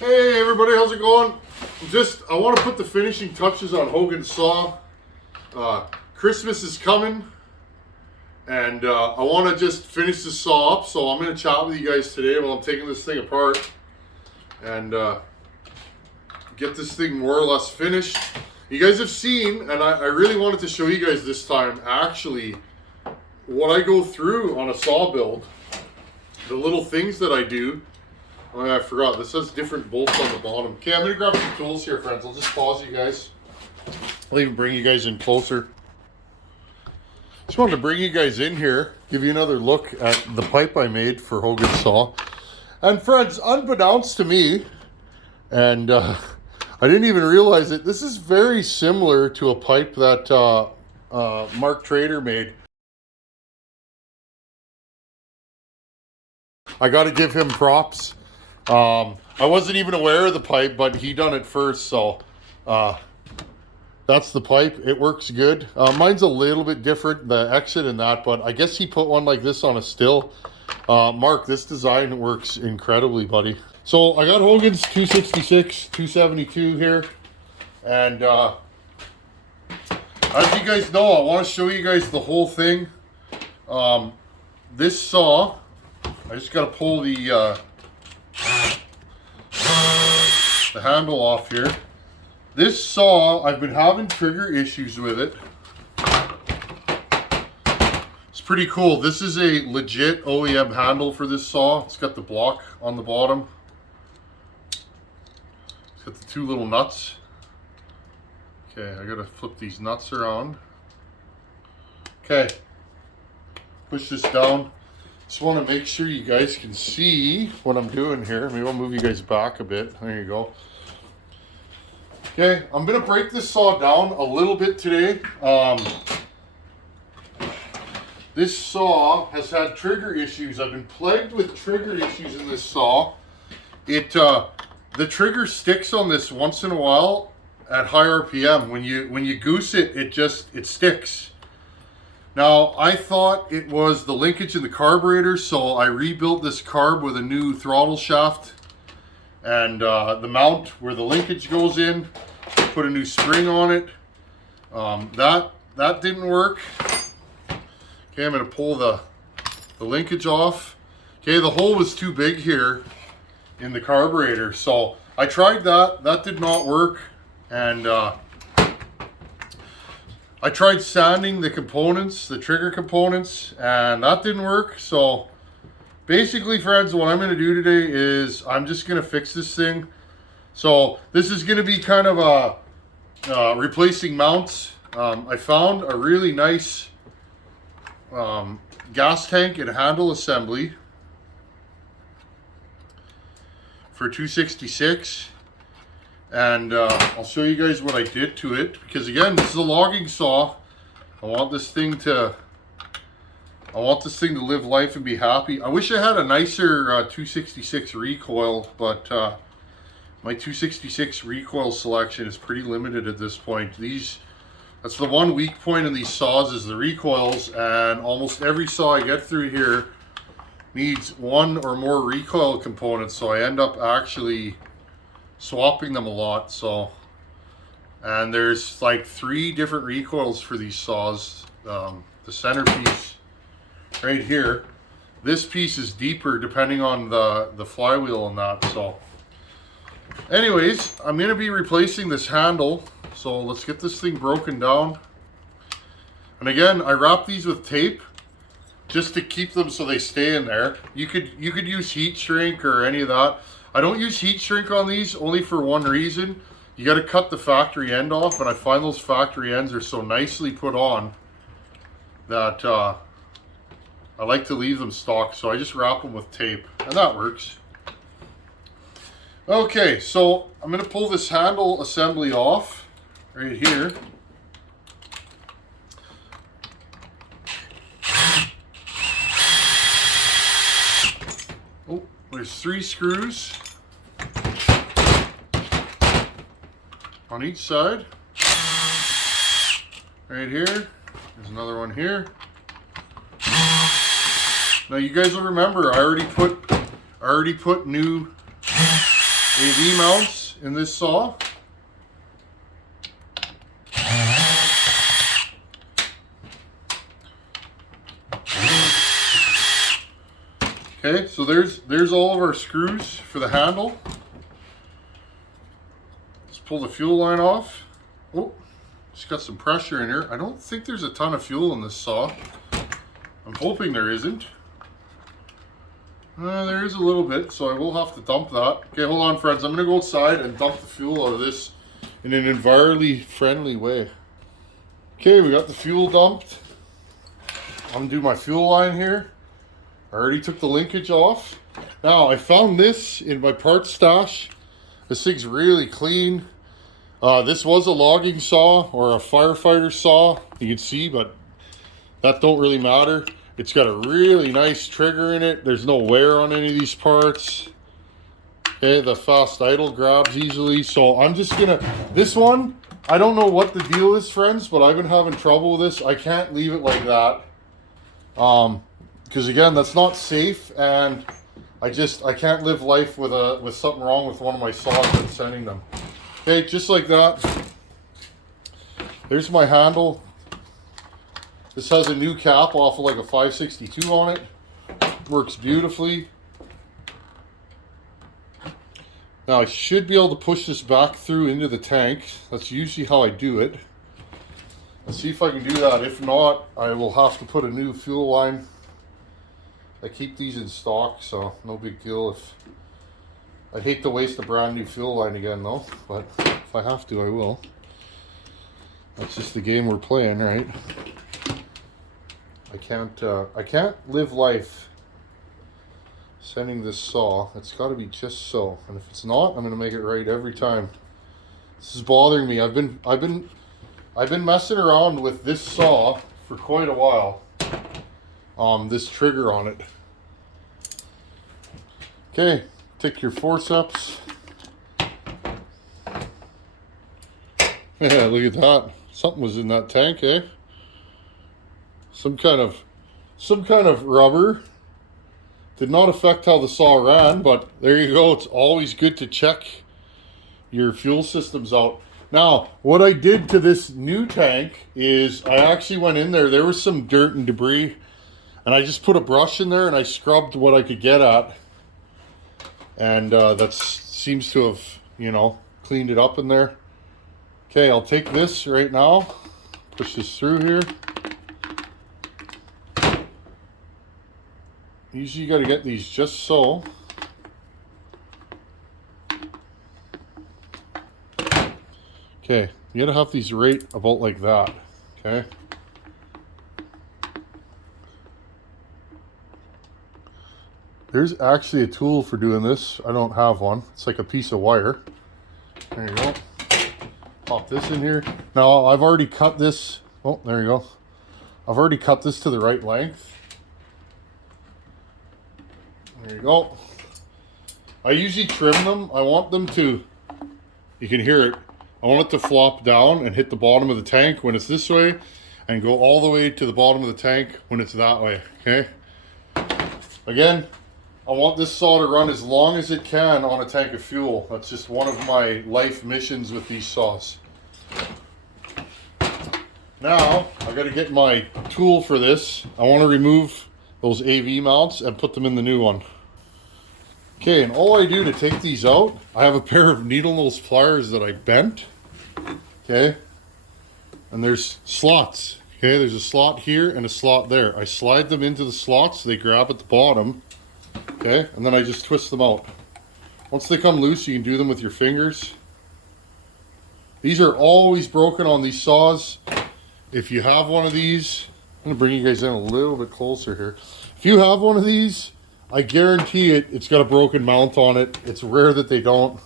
Hey everybody, how's it going? I want to put the finishing touches on Hogans saw. Christmas is coming, and I want to just finish the saw up. So I'm going to chat with you guys today while I'm taking this thing apart and get this thing more or less finished. You guys have seen, and I really wanted to show you guys this time actually what I go through on a saw build, the little things that I do. Oh yeah, I forgot. This has different bolts on the bottom. Okay, I'm going to grab some tools here, friends. I'll just pause you guys. I'll even bring you guys in closer. Just wanted to bring you guys in here, give you another look at the pipe I made for Hogans saw. And friends, unbeknownst to me, and I didn't even realize it, this is very similar to a pipe that Mark Trader made. I got to give him props. I wasn't even aware of the pipe, but he done it first, so that's the pipe. It works good. Mine's a little bit different, the exit and that, but I guess he put one like this on a still. Mark, this design works incredibly, buddy. So I got Hogans 266, 272 here, and as you guys know, I want to show you guys the whole thing. This saw, I just got to pull the handle off here. This saw, I've been having trigger issues with it. It's pretty cool. This is a legit OEM handle for this saw. It's got the block on the bottom. It's got the two little nuts. Okay, I gotta flip these nuts around. Okay, push this down. Just want to make sure you guys can see what I'm doing here. Maybe I'll move you guys back a bit. There you go. Okay, I'm going to break this saw down a little bit today. This saw has had trigger issues. I've been plagued with trigger issues in this saw. The trigger sticks on this once in a while at high RPM. When you goose it, it sticks. Now, I thought it was the linkage in the carburetor, so I rebuilt this carb with a new throttle shaft and the mount where the linkage goes in. Put a new spring on it. That didn't work. Okay, I'm going to pull the linkage off. Okay, the hole was too big here in the carburetor, so I tried that. That did not work, and I tried sanding the components, the trigger components, and that didn't work. So basically, friends, what I'm going to do today is I'm just going to fix this thing. So this is going to be kind of a replacing mounts. I found a really nice gas tank and handle assembly for 266. And I'll show you guys what I did to it, because again, this is a logging saw. I want this thing to live life and be happy. I wish I had a nicer 266 recoil, but my 266 recoil selection is pretty limited at this point. That's the one weak point in these saws, is the recoils, and almost every saw I get through here needs one or more recoil components, so I end up actually swapping them a lot. So, and there's like 3 different recoils for these saws. The centerpiece right here, this piece is deeper depending on the flywheel and that. So anyways, I'm going to be replacing this handle, so let's get this thing broken down. And again, I wrap these with tape just to keep them so they stay in there. You could use heat shrink or any of that. I don't use heat shrink on these, only for one reason. You got to cut the factory end off, and I find those factory ends are so nicely put on that I like to leave them stock, so I just wrap them with tape, and that works. Okay, so I'm going to pull this handle assembly off right here. Oh, there's 3 screws on each side. Right here. There's another one here. Now you guys will remember I already put new AV mounts in this saw. Okay, so there's all of our screws for the handle. Let's pull the fuel line off. Oh, just got some pressure in here. I don't think there's a ton of fuel in this saw. I'm hoping there isn't. There is a little bit, so I will have to dump that. Okay, hold on, friends. I'm going to go outside and dump the fuel out of this in an environmentally friendly way. Okay, we got the fuel dumped. I'm going to do my fuel line here. I already took the linkage off. Now, I found this in my parts stash. This thing's really clean. This was a logging saw or a firefighter saw, you can see, but that don't really matter. It's got a really nice trigger in it. There's no wear on any of these parts. Okay, the fast idle grabs easily. So I'm just gonna, this one, I don't know what the deal is, friends, but I've been having trouble with this. I can't leave it like that. Because again, that's not safe, and I can't live life with something wrong with one of my saws and sending them. Okay, just like that. There's my handle. This has a new cap off of like a 562 on it. Works beautifully. Now I should be able to push this back through into the tank. That's usually how I do it. Let's see if I can do that. If not, I will have to put a new fuel line. I keep these in stock, so no big deal. If I'd hate to waste a brand new fuel line again though, but if I have to, I will. That's just the game we're playing, right? I can't live life sending this saw. It's got to be just so, and if it's not, I'm gonna make it right every time. This is bothering me. I've been messing around with this saw for quite a while. This trigger on it. Okay, take your forceps. Yeah, look at that. Something was in that tank, eh? Some kind of rubber. Did not affect how the saw ran, but there you go. It's always good to check your fuel systems out. Now, what I did to this new tank is I actually went in there. There was some dirt and debris, and I just put a brush in there and I scrubbed what I could get at. And that seems to have, you know, cleaned it up in there. Okay, I'll take this right now. Push this through here. Usually you got to get these just so. Okay, you got to have these right about like that. Okay. There's actually a tool for doing this. I don't have one. It's like a piece of wire. There you go. Pop this in here. Now I've already cut this. Oh, there you go. I've already cut this to the right length. There you go. I usually trim them. I want them to, you can hear it. I want it to flop down and hit the bottom of the tank when it's this way, and go all the way to the bottom of the tank when it's that way, okay? Again, I want this saw to run as long as it can on a tank of fuel. That's just one of my life missions with these saws. Now, I got to get my tool for this. I want to remove those AV mounts and put them in the new one. Okay, and all I do to take these out, I have a pair of needle nose pliers that I bent. Okay, and there's slots. Okay, there's a slot here and a slot there. I slide them into the slots, they grab at the bottom. Okay, and then I just twist them out. Once they come loose, you can do them with your fingers. These are always broken on these saws. If you have one of these, I'm gonna bring you guys in a little bit closer here. If you have one of these, I guarantee it's got a broken mount on it. It's rare that they don't.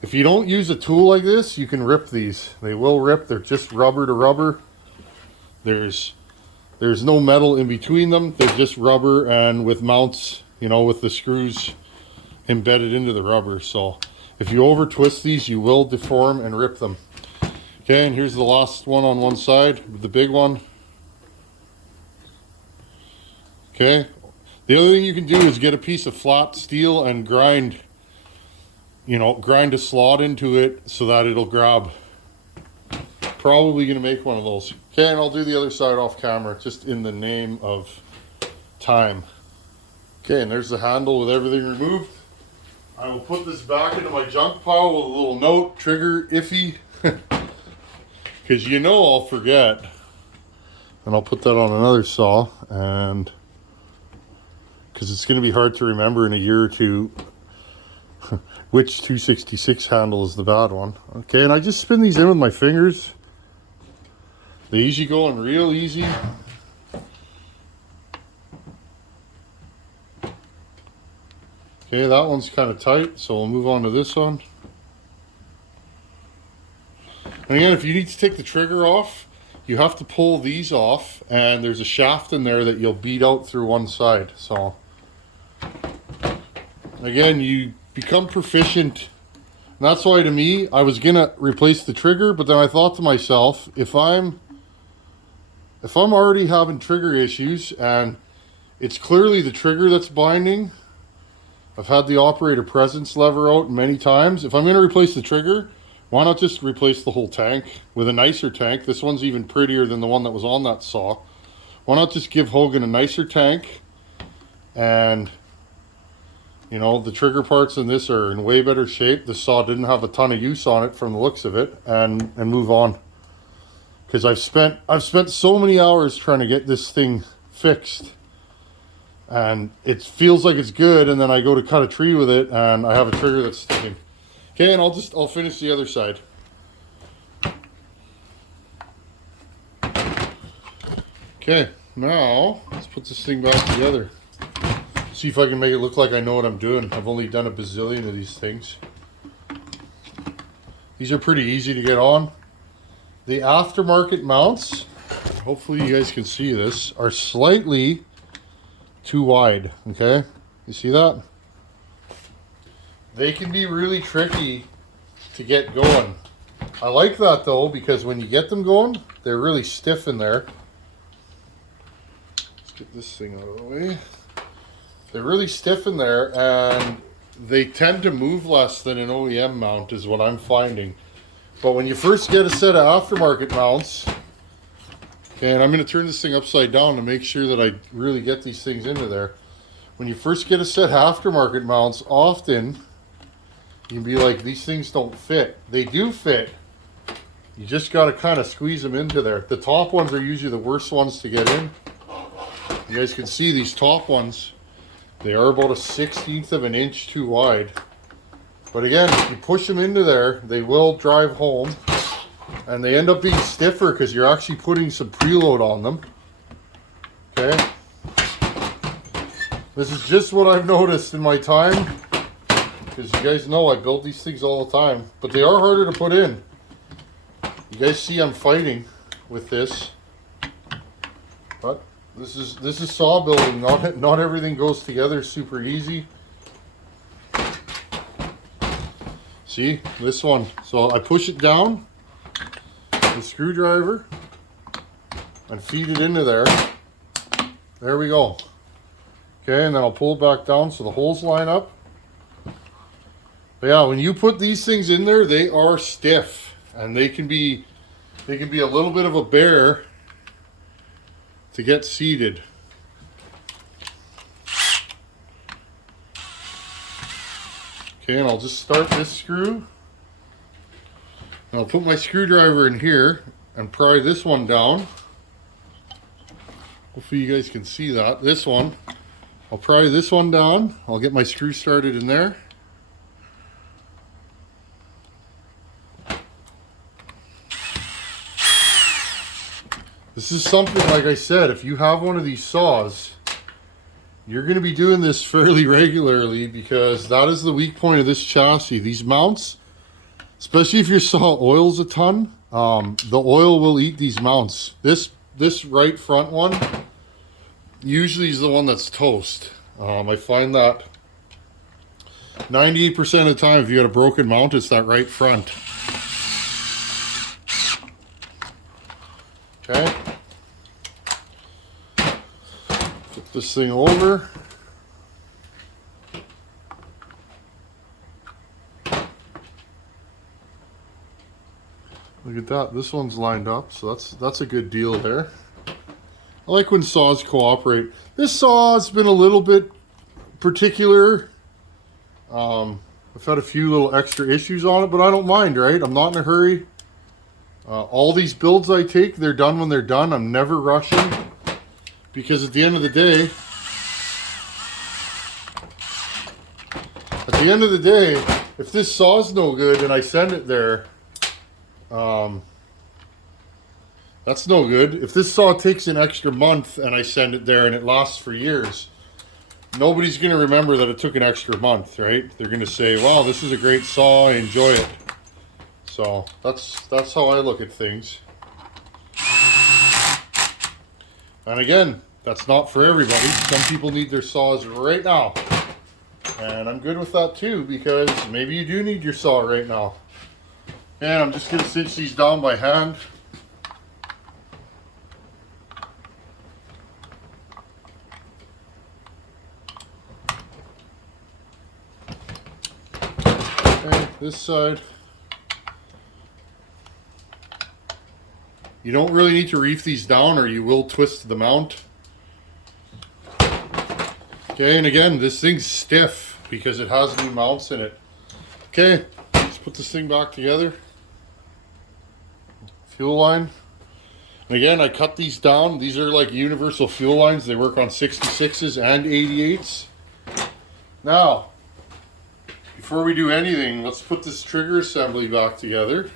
If you don't use a tool like this, you can rip these. They will rip. They're just rubber to rubber. There's no metal in between them. They're just rubber, and with mounts, you know, with the screws embedded into the rubber. So if you over twist these, you will deform and rip them. Okay, and here's the last one on one side, the big one. Okay, The other thing you can do is get a piece of flat steel and grind a slot into it so that it'll grab. Probably going to make one of those. Okay, and I'll do the other side off camera, just in the name of time. Okay, and there's the handle with everything removed. I will put this back into my junk pile with a little note, trigger iffy, because I'll forget. And I'll put that on another saw, and because it's going to be hard to remember in a year or two which 266 handle is the bad one. Okay, and I just spin these in with my fingers. They usually go in real easy. Okay, that one's kind of tight, so we'll move on to this one. And again, if you need to take the trigger off, you have to pull these off, and there's a shaft in there that you'll beat out through one side. So again, you become proficient. And that's why, to me, I was gonna replace the trigger, but then I thought to myself, if I'm already having trigger issues and it's clearly the trigger that's binding, I've had the operator presence lever out many times. If I'm going to replace the trigger, why not just replace the whole tank with a nicer tank? This one's even prettier than the one that was on that saw. Why not just give Hogan a nicer tank? And, the trigger parts in this are in way better shape. The saw didn't have a ton of use on it from the looks of it, and move on. Because I've spent so many hours trying to get this thing fixed. And it feels like it's good, and then I go to cut a tree with it, and I have a trigger that's sticking. Okay, and I'll finish the other side. Okay, now let's put this thing back together. See if I can make it look like I know what I'm doing. I've only done a bazillion of these things. These are pretty easy to get on. The aftermarket mounts, hopefully you guys can see this, are slightly too wide. Okay, you see that? They can be really tricky to get going. I like that though, because when you get them going, they're really stiff in there. Let's get this thing out of the way. They're really stiff in there, and they tend to move less than an OEM mount is what I'm finding. But when you first get a set of aftermarket mounts, and I'm going to turn this thing upside down to make sure that I really get these things into there. When you first get a set of aftermarket mounts, often you can be like, these things don't fit. They do fit. You just got to kind of squeeze them into there. The top ones are usually the worst ones to get in. You guys can see these top ones. They are about 1/16 of an inch too wide. But again, if you push them into there, they will drive home. And they end up being stiffer because you're actually putting some preload on them. Okay. This is just what I've noticed in my time. Because you guys know I build these things all the time. But they are harder to put in. You guys see I'm fighting with this. But this is saw building. Not everything goes together super easy. See, this one. So I push it down, the screwdriver, and feed it into there. There we go. Okay, and then I'll pull it back down so the holes line up. But yeah, when you put these things in there, they are stiff, and they can be a little bit of a bear to get seated. Okay, and I'll just start this screw. And I'll put my screwdriver in here and pry this one down. Hopefully you guys can see that. This one. I'll pry this one down. I'll get my screw started in there. This is something, like I said, if you have one of these saws, you're going to be doing this fairly regularly, because that is the weak point of this chassis. These mounts, especially if your saw oils a ton, the oil will eat these mounts. This right front one usually is the one that's toast. I find that 98% of the time, if you got a broken mount, it's that right front. Okay. Flip this thing over. Look at that. This one's lined up, so that's a good deal there. I like when saws cooperate. This saw's been a little bit particular. I've had a few little extra issues on it, but I don't mind, right? I'm not in a hurry. All these builds I take, they're done when they're done. I'm never rushing, because at the end of the day, if this saw's no good and I send it there, that's no good. If this saw takes an extra month and I send it there and it lasts for years, nobody's going to remember that it took an extra month, right? They're going to say, wow, this is a great saw, I enjoy it. So that's how I look at things. And again, that's not for everybody. Some people need their saws right now. And I'm good with that too, because maybe you do need your saw right now. And I'm just going to cinch these down by hand. Okay, this side. You don't really need to reef these down or you will twist the mount. Okay, and again, this thing's stiff because it has new mounts in it. Okay, let's put this thing back together. Fuel line. And again, I cut these down. These are like universal fuel lines. They work on 66s and 88s. Now, before we do anything, let's put this trigger assembly back together.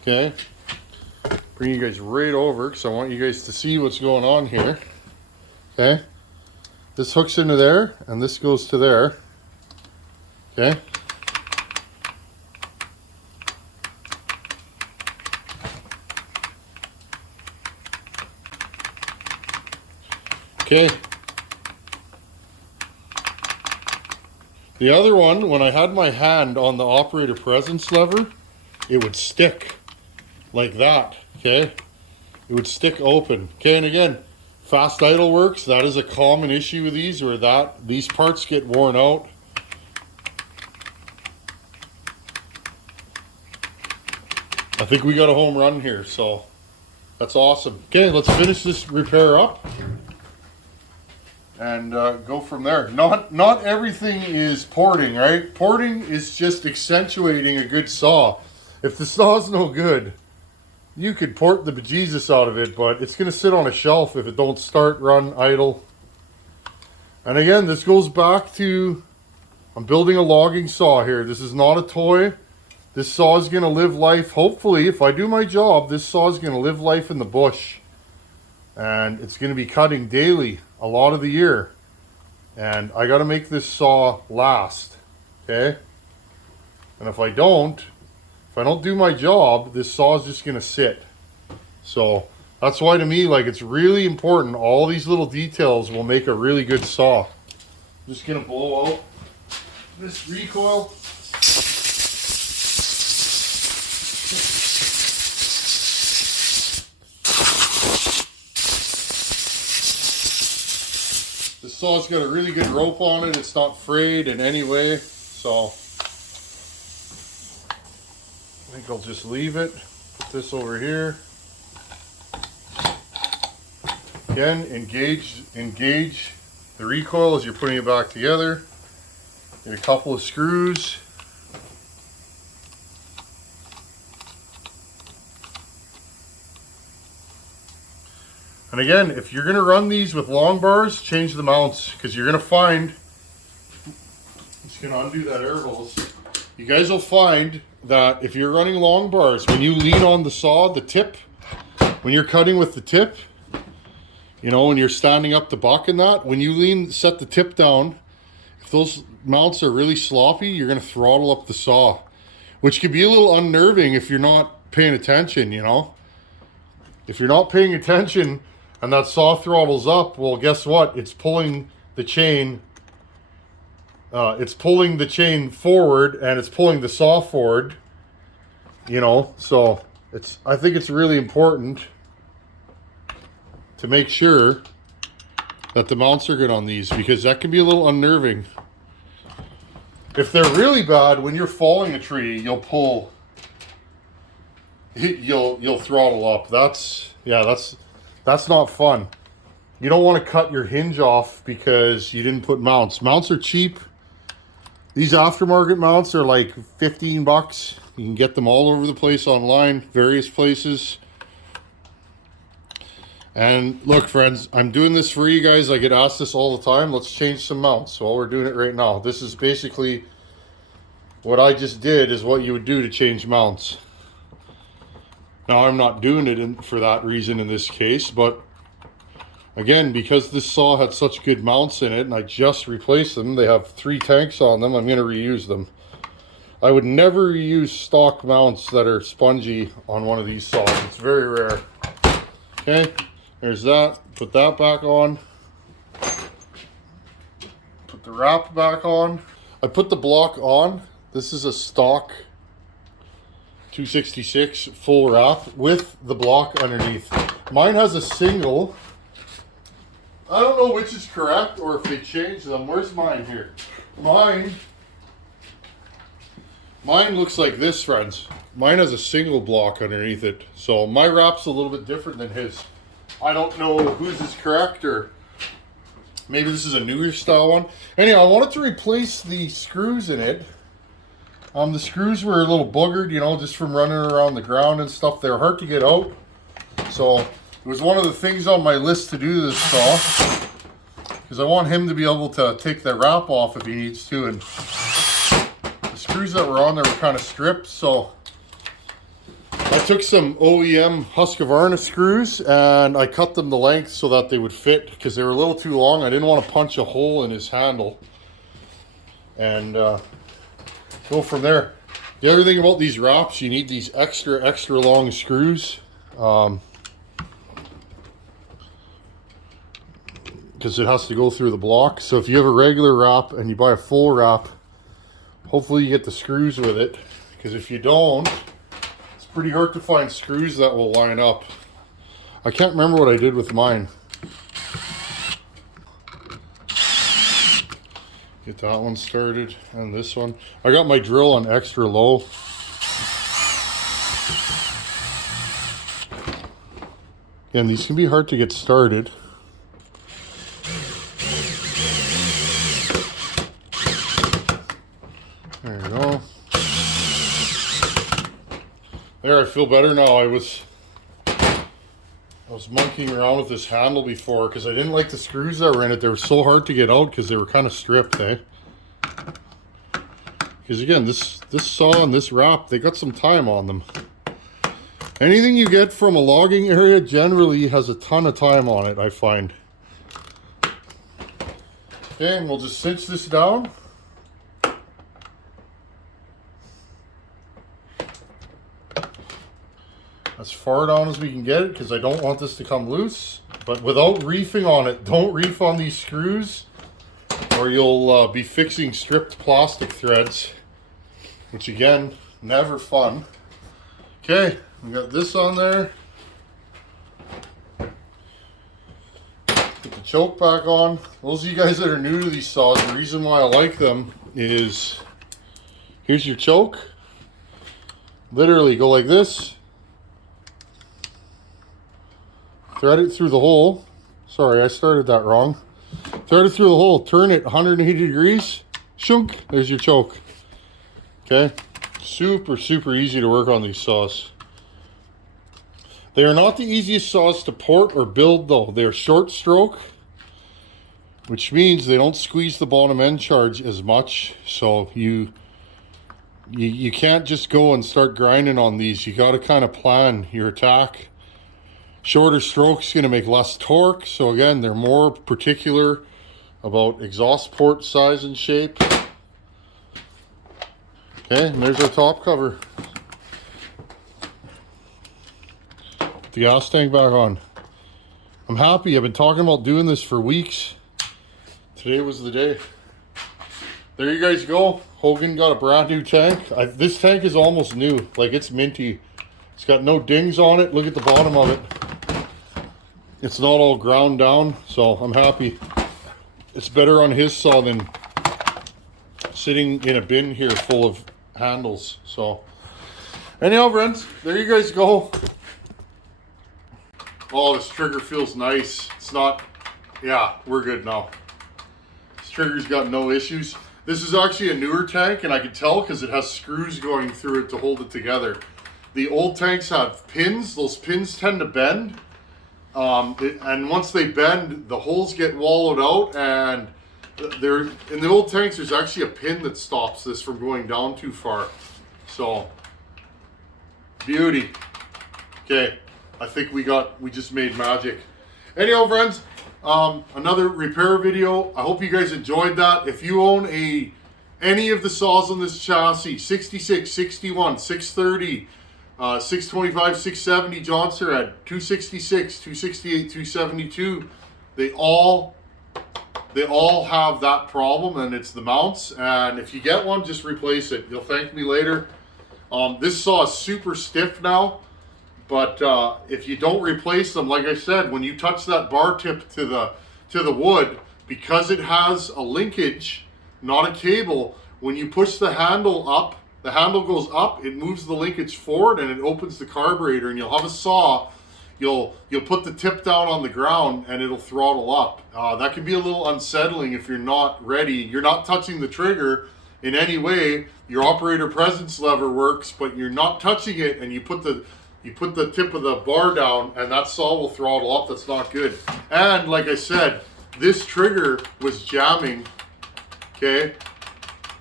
Okay. Bring you guys right over because I want you guys to see what's going on here. Okay. This hooks into there and this goes to there. Okay. Okay. The other one, when I had my hand on the operator presence lever, it would stick like that, okay? It would stick open. Okay, and again, fast idle works, that is a common issue with these, where these parts get worn out. I think we got a home run here, so that's awesome. Okay, let's finish this repair up and go from there. Not everything is porting, right? Porting is just accentuating a good saw. If the saw's no good, you could port the bejesus out of it, but it's going to sit on a shelf if it don't start, run, idle. And again, this goes back to, I'm building a logging saw here. This is not a toy. This saw is going to live life, hopefully, if I do my job, this saw is going to live life in the bush. And it's going to be cutting daily, a lot of the year. And I got to make this saw last, okay? And if I don't do my job, this saw is just going to sit. So that's why to me, like, it's really important. All these little details will make a really good saw. I'm just going to blow out this recoil. The saw's got a really good rope on it. It's not frayed in any way. So I think I'll just leave it. Put this over here. Again, engage the recoil as you're putting it back together. Get a couple of screws. And again, if you're going to run these with long bars, change the mounts, because you're going to find, I'm just going to undo that air hose. You guys will find that if you're running long bars, when you lean on the saw, the tip, when you're cutting with the tip, you know, when you're standing up the buck and that, when you set the tip down, if those mounts are really sloppy, you're going to throttle up the saw, which could be a little unnerving if you're not paying attention, you know. If you're not paying attention and that saw throttles up, well, guess what? It's pulling the chain. It's pulling the chain forward and it's pulling the saw forward. You know, so I think it's really important to make sure that the mounts are good on these, because that can be a little unnerving. If they're really bad, when you're falling a tree, you'll pull you'll throttle up. That's not fun. You don't want to cut your hinge off because you didn't put mounts. Mounts are cheap. These aftermarket mounts are like 15 bucks. You can get them all over the place online, various places. And look, friends, I'm doing this for you guys. I get asked this all the time. Let's change some mounts. So we're doing it right now. This is basically what I just did is what you would do to change mounts. Now, I'm not doing it for that reason in this case, but again, because this saw had such good mounts in it and I just replaced them, they have 3 tanks on them, I'm going to reuse them. I would never reuse stock mounts that are spongy on one of these saws. It's very rare. Okay, there's that. Put that back on. Put the wrap back on. I put the block on. This is a stock 266 full wrap with the block underneath. Mine has a single. I don't know which is correct or if they changed them. Where's mine here? Mine looks like this, friends. Mine has a single block underneath it. So my wrap's a little bit different than his. I don't know whose is correct, or maybe this is a newer style one. Anyhow, I wanted to replace the screws in it. The screws were a little boogered, you know, just from running around the ground and stuff. They were hard to get out. So it was one of the things on my list to do this saw, because I want him to be able to take the wrap off if he needs to. And the screws that were on there were kind of stripped, so I took some OEM Husqvarna screws and I cut them the length so that they would fit, because they were a little too long. I didn't want to punch a hole in his handle. And go from there. The other thing about these wraps, you need these extra long screws, because it has to go through the block. So if you have a regular wrap and you buy a full wrap, hopefully you get the screws with it, because if you don't, it's pretty hard to find screws that will line up. I can't remember what I did with mine. Get that one started, and this one. I got my drill on extra low. And these can be hard to get started. There you go. There, I feel better now. I was monkeying around with this handle before because I didn't like the screws that were in it. They were so hard to get out because they were kind of stripped, eh? Because again, this saw and this wrap, they got some time on them. Anything you get from a logging area generally has a ton of time on it, I find. Okay, and we'll just cinch this down. As far down as we can get it, because I don't want this to come loose, but without reefing on it. Don't reef on these screws or you'll be fixing stripped plastic threads, which again, never fun. Okay, we got this on there. Put the choke back on. Those of you guys that are new to these saws, the reason why I like them is, here's your choke. Literally go like this. Thread it through the hole. Sorry, I started that wrong. Thread it through the hole, turn it 180 degrees, shunk, there's your choke. Okay, super easy to work on these saws. They are not the easiest saws to port or build though. They are short stroke, which means they don't squeeze the bottom end charge as much. So you can't just go and start grinding on these. You got to kind of plan your attack. Shorter strokes going to make less torque. So again, they're more particular about exhaust port size and shape. Okay, and there's our top cover. Put the gas tank back on. I'm happy. I've been talking about doing this for weeks. Today was the day. There you guys go. Hogan got a brand new tank. This tank is almost new. Like, it's minty. It's got no dings on it. Look at the bottom of it. It's not all ground down, so I'm happy. It's better on his saw than sitting in a bin here full of handles. So Anyhow, friends, there you guys go. Oh, this trigger feels nice. It's not, yeah, we're good now. This trigger's got no issues. This is actually a newer tank, and I can tell because it has screws going through it to hold it together. The old tanks have pins. Those pins tend to bend. And once they bend, the holes get wallowed out, and in the old tanks, there's actually a pin that stops this from going down too far. So, beauty. Okay, I think we just made magic. Anyhow, friends, another repair video. I hope you guys enjoyed that. If you own any of the saws on this chassis, 66, 61, 630, 625, 670 Johnson Red, 266, 268, 272, they all have that problem, and it's the mounts. And if you get one, just replace it. You'll thank me later. This saw is super stiff now, but if you don't replace them, like I said, when you touch that bar tip to the wood, because it has a linkage, not a cable, when you push the handle up, the handle goes up, it moves the linkage forward, and it opens the carburetor, and you'll have a saw. You'll put the tip down on the ground, and it'll throttle up. That can be a little unsettling if you're not ready. You're not touching the trigger in any way. Your operator presence lever works, but you're not touching it, and you put the tip of the bar down, and that saw will throttle up. That's not good. And like I said, this trigger was jamming. Okay.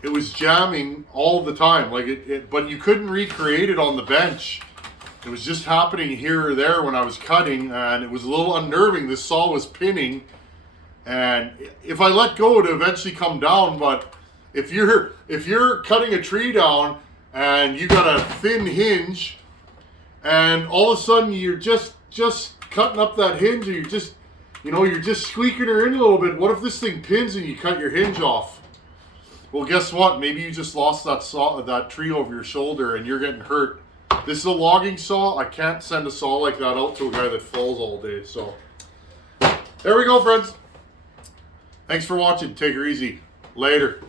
It was jamming all the time, but you couldn't recreate it on the bench. It was just happening here or there when I was cutting, and it was a little unnerving. This saw was pinning, and if I let go, it would eventually come down. But if you're cutting a tree down and you got a thin hinge, and all of a sudden you're just cutting up that hinge, and you're just squeaking her in a little bit. What if this thing pins and you cut your hinge off? Well, guess what? Maybe you just lost that tree over your shoulder, and you're getting hurt. This is a logging saw. I can't send a saw like that out to a guy that falls all day. So, there we go, friends. Thanks for watching. Take her easy. Later.